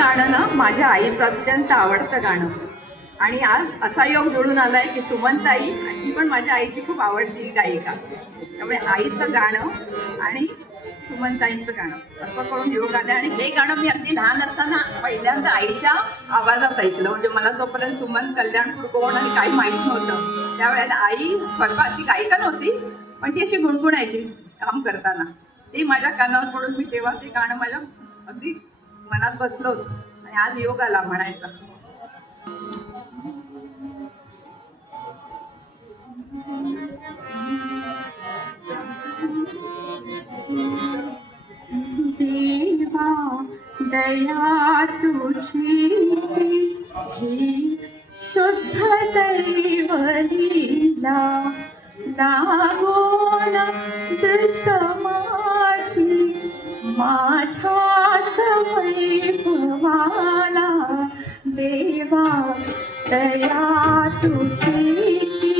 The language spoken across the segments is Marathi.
गाणं ना माझ्या आईचं अत्यंत आवडतं गाणं. आणि आज असा योग जुळून आलाय की सुमनताई ही पण माझ्या आईची खूप आवडती गायिका. त्यामुळे आईचं गाणं आणि सुमनताईंचं गाणं असं करून योग आलं. आणि हे गाणं मी अगदी लहान असताना पहिल्यांदा आईच्या आवाजात ऐकलं. म्हणजे मला तोपर्यंत सुमन कल्याणपूर कोण आणि काही माहीत नव्हतं. त्यावेळेला आई स्वयंपाक, ती गायिका नव्हती पण ती अशी गुणगुणायची काम करताना. ती माझ्या कानावर पडून मी तेव्हा ते गाणं माझ्या अगदी मनात बसलं होतं आणि आज योग आला म्हणायचा. देवा दया तुझी ही शुद्ध दैव लीला लागोन दृष्ट माझी माझ्याच वैभवाला. देवा दया तुझी ही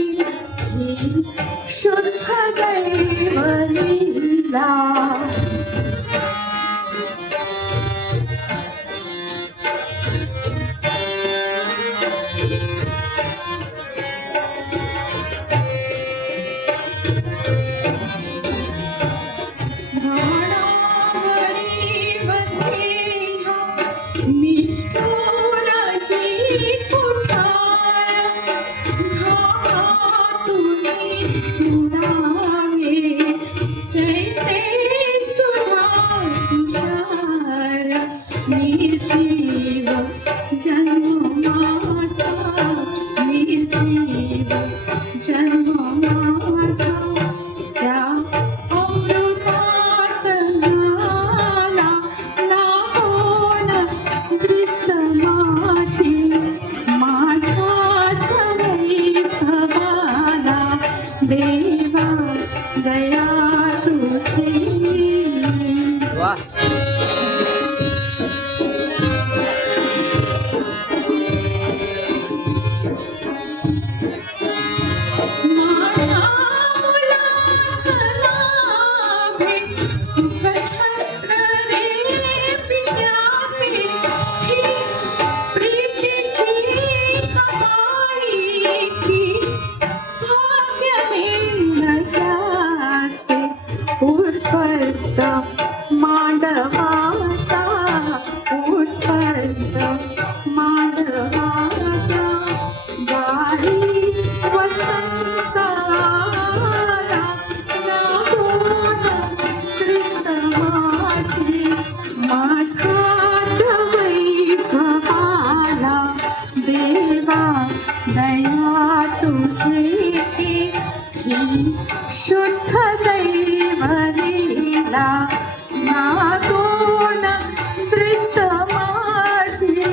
शुद्ध दैव लीला. देवा दया तुझी. माझ्या मुलास लाभे सुख छत्र रे पित्याचे ही प्रीतीची कमाई की उत्पस्त मांडवाचा उत्पस्त मांडवाचा गाडी वसंताला लागून कृष्ण माझी माझ्याच वैभवाला. देवा दया तुझी ही शुद्ध दैव लीला लागून दृष्ट माझी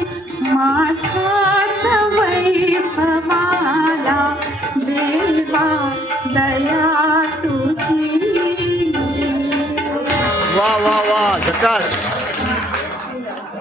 माझ्याच वैभवाला. देवा दया तुझी. वा वा वा झकास.